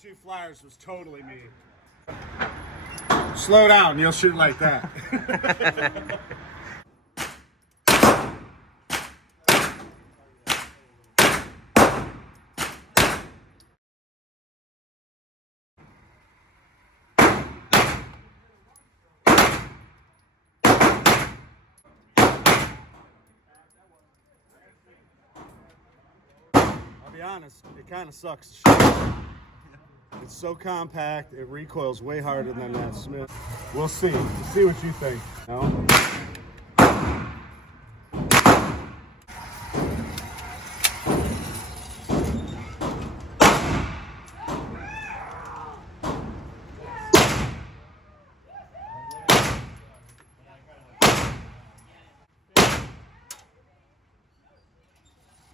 2 flyers was totally me. Slow down, you'll shoot like that. I'll be honest, it kind of sucks to shoot. It's so compact, it recoils way harder than that Smith. We'll see. We'll see what you think. No?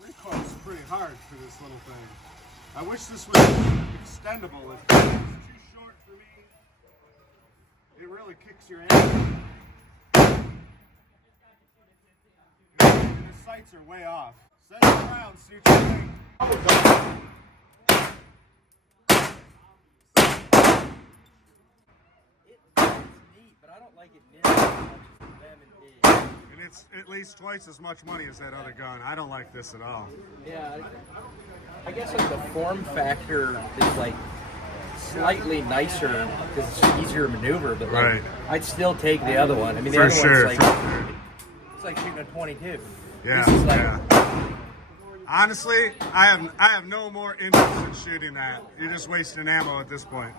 Recoils pretty hard for this little thing. I wish this was extendable. If it's too short for me, it really kicks your ass. And the sights are way off. Send it around, see what you think. It's neat, but I don't like it nearly as much as them and big. And it's at least twice as much money as that other gun. I don't like this at all. Yeah, I guess like the form factor is like slightly nicer because it's easier to maneuver, but like, Right. I'd still take the other one. I mean, the For other sure. one's like it's like shooting a 22. Yeah, This is like, yeah. Honestly, I have no more interest in shooting that. You're just wasting ammo at this point.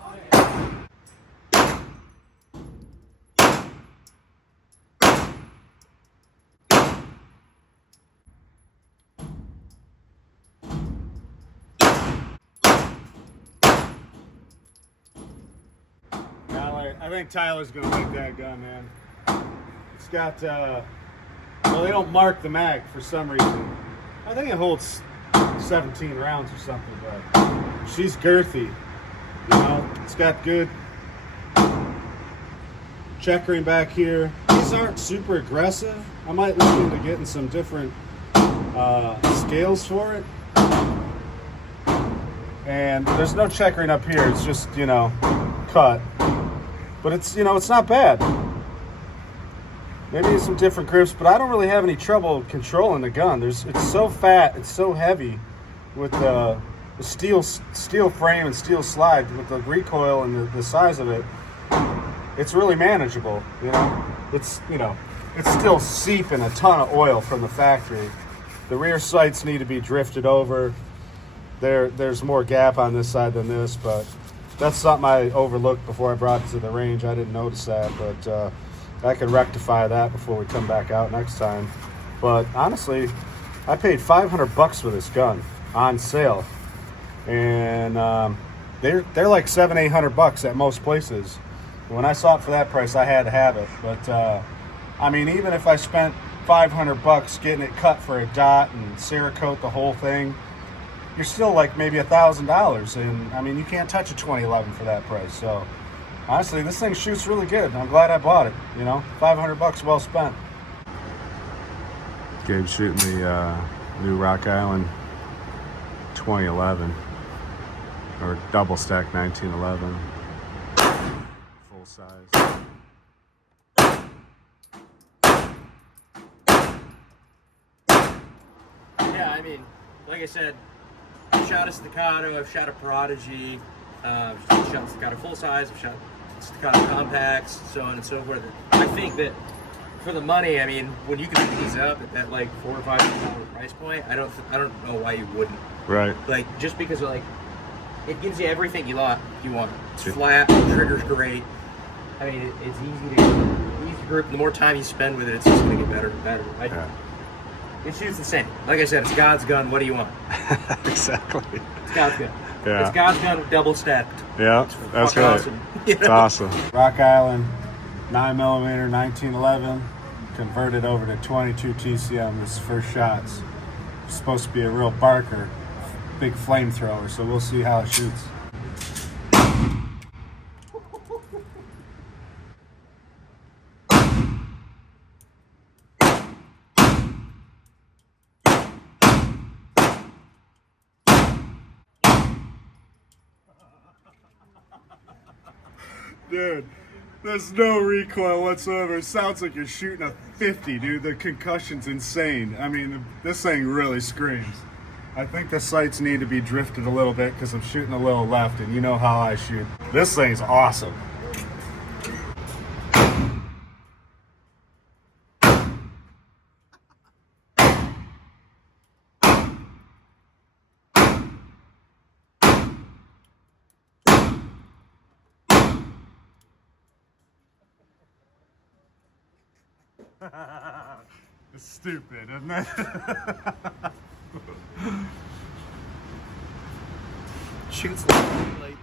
I think Tyler's gonna like that gun, man. It's got, well, they don't mark the mag for some reason. I think it holds 17 rounds or something, but she's girthy. You know, it's got good checkering back here. These aren't super aggressive. I might look into getting some different scales for it. And there's no checkering up here. It's just, you know, cut. But it's, you know, it's not bad. Maybe some different grips, but I don't really have any trouble controlling the gun. It's so fat, it's so heavy with the steel frame and steel slide with the recoil and the size of it. It's really manageable, you know. It's still seeping a ton of oil from the factory. The rear sights need to be drifted over. There's more gap on this side than this, but that's something I overlooked before I brought it to the range. I didn't notice that, but I could rectify that before we come back out next time. But honestly, I paid $500 for this gun on sale, and they're like $700-800 at most places. When I saw it for that price, I had to have it. But I mean, even if I spent $500 getting it cut for a dot and Cerakote the whole thing, you're still like maybe $1,000, and I mean, you can't touch a 2011 for that price. So honestly, this thing shoots really good. I'm glad I bought it. You know, $500 well spent. Gabe's shooting the new Rock Island 2011 or double stack 1911, full size. yeah, I mean, like I said, I've shot a Staccato, I've shot a Prodigy, I've shot a Staccato full size, I've shot Staccato compacts, so on and so forth. I think that for the money, I mean, when you can pick these up at that like $4,000 or $5,000 price point, I don't know why you wouldn't. Right. Like, just because like it gives you everything you want. It's flat, the trigger's great. I mean, it's easy to grip. The more time you spend with it, it's just gonna get better and better. It shoots the same. Like I said, it's God's gun. What do you want? Exactly. It's God's gun. Yeah. It's God's gun double stacked. Yeah, that's right. Awesome. You know? It's awesome. Rock Island, 9mm, 1911, converted over to 22 TCM. This first shot's supposed to be a real barker, big flamethrower. So we'll see how it shoots. Dude, there's no recoil whatsoever. It sounds like you're shooting a 50, dude. The concussion's insane. I mean, this thing really screams. I think the sights need to be drifted a little bit because I'm shooting a little left, and you know how I shoot. This thing's awesome. It's stupid, isn't it? Shoots like it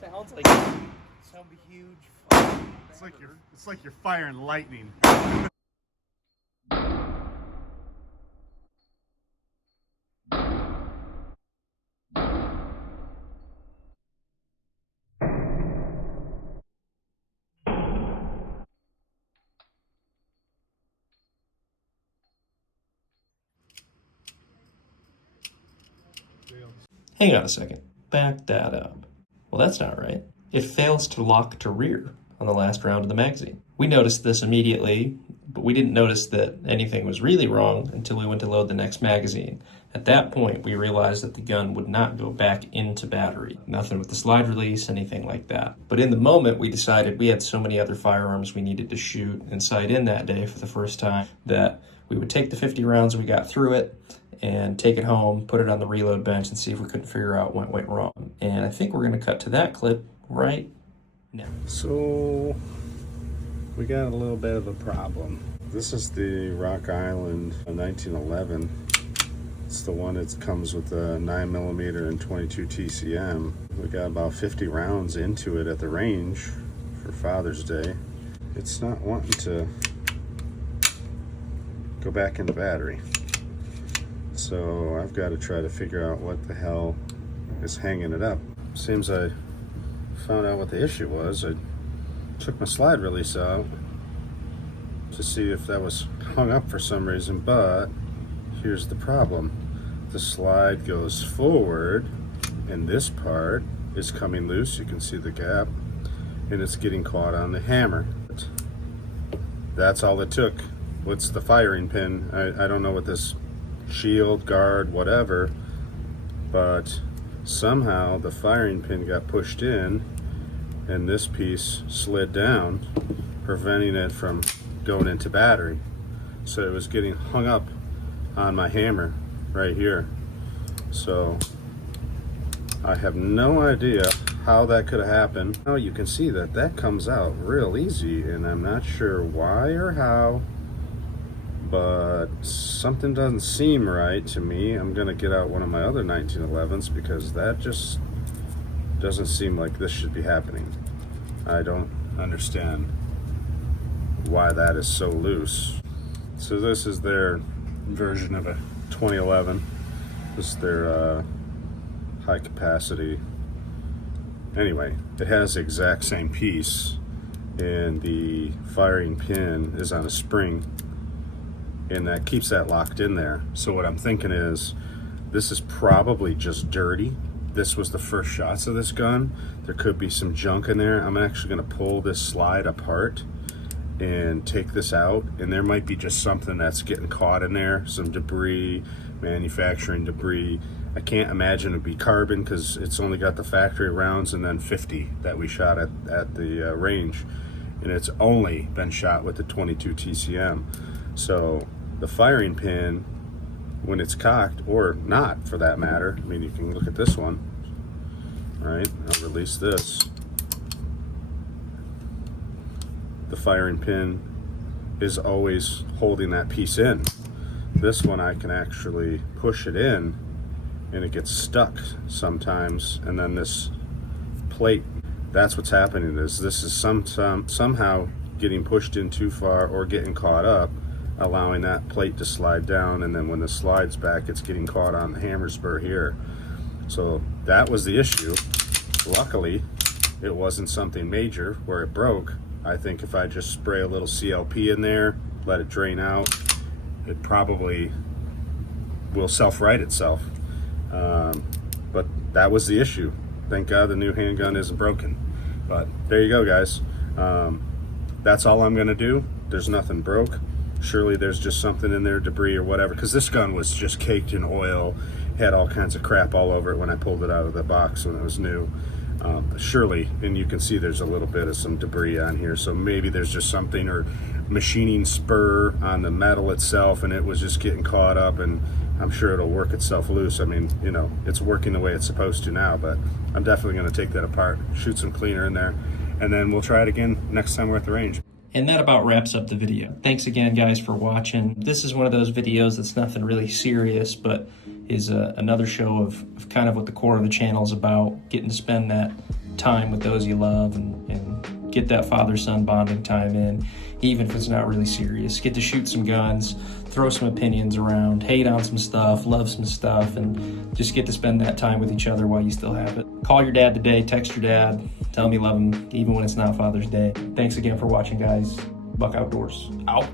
sounds like some huge. It's like you're firing lightning. Hang on a second. Back that up. Well, that's not right. It fails to lock to rear on the last round of the magazine. We noticed this immediately, but we didn't notice that anything was really wrong until we went to load the next magazine. At that point, we realized that the gun would not go back into battery. Nothing with the slide release, anything like that. But in the moment, we decided we had so many other firearms we needed to shoot and sight in that day for the first time that we would take the 50 rounds we got through it and take it home, put it on the reload bench, and see if we couldn't figure out what went wrong. And I think we're going to cut to that clip right now. So, we got a little bit of a problem. This is the Rock Island 1911. It's the one that comes with the 9mm and 22 TCM. We got about 50 rounds into it at the range for Father's Day. It's not wanting to go back in the battery. So I've got to try to figure out what the hell is hanging it up. Seems I found out what the issue was. I took my slide release out to see if that was hung up for some reason, but here's the problem. The slide goes forward and this part is coming loose. You can see the gap and it's getting caught on the hammer. That's all it took. What's the firing pin? I don't know what this shield, guard, whatever, but somehow the firing pin got pushed in and this piece slid down, preventing it from going into battery. So it was getting hung up on my hammer right here. So I have no idea how that could have happened. Now you can see that that comes out real easy, and I'm not sure why or how, but something doesn't seem right to me. I'm gonna get out one of my other 1911s because that just doesn't seem like this should be happening. I don't understand why that is so loose. So this is their version of a 2011. This is their high capacity. Anyway, it has the exact same piece and the firing pin is on a spring, and that keeps that locked in there. So what I'm thinking is, this is probably just dirty. This was the first shots of this gun. There could be some junk in there. I'm actually gonna pull this slide apart and take this out, and there might be just something that's getting caught in there, some debris, manufacturing debris. I can't imagine it'd be carbon because it's only got the factory rounds and then 50 that we shot at the range, and it's only been shot with the 22 TCM. So the firing pin, when it's cocked, or not for that matter, I mean, you can look at this one, right? I'll release this. The firing pin is always holding that piece in. This one I can actually push it in and it gets stuck sometimes, and then this plate, that's what's happening, is this is somehow getting pushed in too far or getting caught up, allowing that plate to slide down, and then when the slide's back, it's getting caught on the hammer spur here. So that was the issue. Luckily, it wasn't something major where it broke. I think if I just spray a little CLP in there, let it drain out, it probably will self-right itself. But that was the issue. Thank God the new handgun isn't broken. But there you go, guys. That's all I'm gonna do. There's nothing broke. Surely there's just something in there, debris or whatever, because this gun was just caked in oil, had all kinds of crap all over it when I pulled it out of the box when it was new. Surely, and you can see there's a little bit of some debris on here, so maybe there's just something, or machining spur on the metal itself, and it was just getting caught up, and I'm sure it'll work itself loose. I mean, you know, it's working the way it's supposed to now, but I'm definitely going to take that apart, shoot some cleaner in there, and then we'll try it again next time we're at the range. And that about wraps up the video. Thanks again, guys, for watching. This is one of those videos that's nothing really serious, but is another show of kind of what the core of the channel is about, getting to spend that time with those you love and get that father-son bonding time in, even if it's not really serious. Get to shoot some guns, throw some opinions around, hate on some stuff, love some stuff, and just get to spend that time with each other while you still have it. Call your dad today, text your dad, tell him you love him, even when it's not Father's Day. Thanks again for watching, guys. Buck Outdoors, out.